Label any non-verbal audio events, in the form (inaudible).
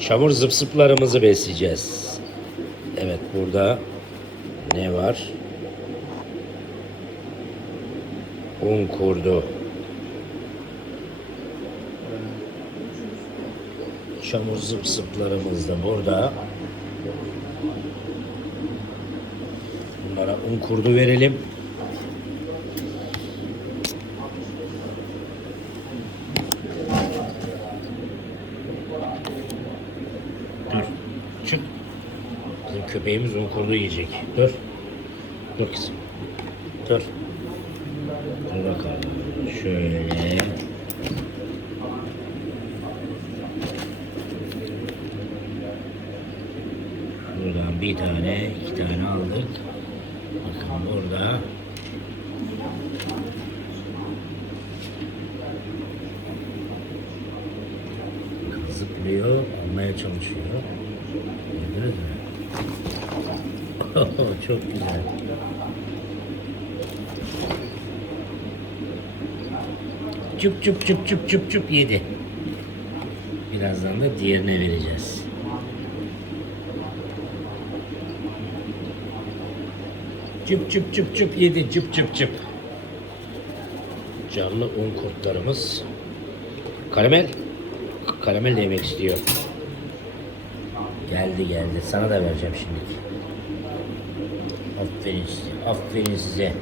Çamur zıp zıplarımızı besleyeceğiz. Evet burada ne var? Un kurdu. Çamur zıp zıplarımız da burada. Bunlara un kurdu verelim. Dur. Çık. Bizim köpeğimiz un kurdu yiyecek. Dur. Dur kızım. Dur. Dur bakalım. Şöyle. Buradan bir tane, iki tane aldık. Bakın burada. Zıplıyor, almaya çalışıyor. Gördünüz mü? (laughs) Çok güzel. Çup çup çup çup çup çup yedi. Birazdan da diğerine vereceğiz. Cıp cıp cıp cıp yedi cıp cıp cıp. Canlı un kurtlarımız. Karamel. Karamel yemek istiyor. Geldi geldi. Sana da vereceğim şimdi. Aferin size. Aferin size.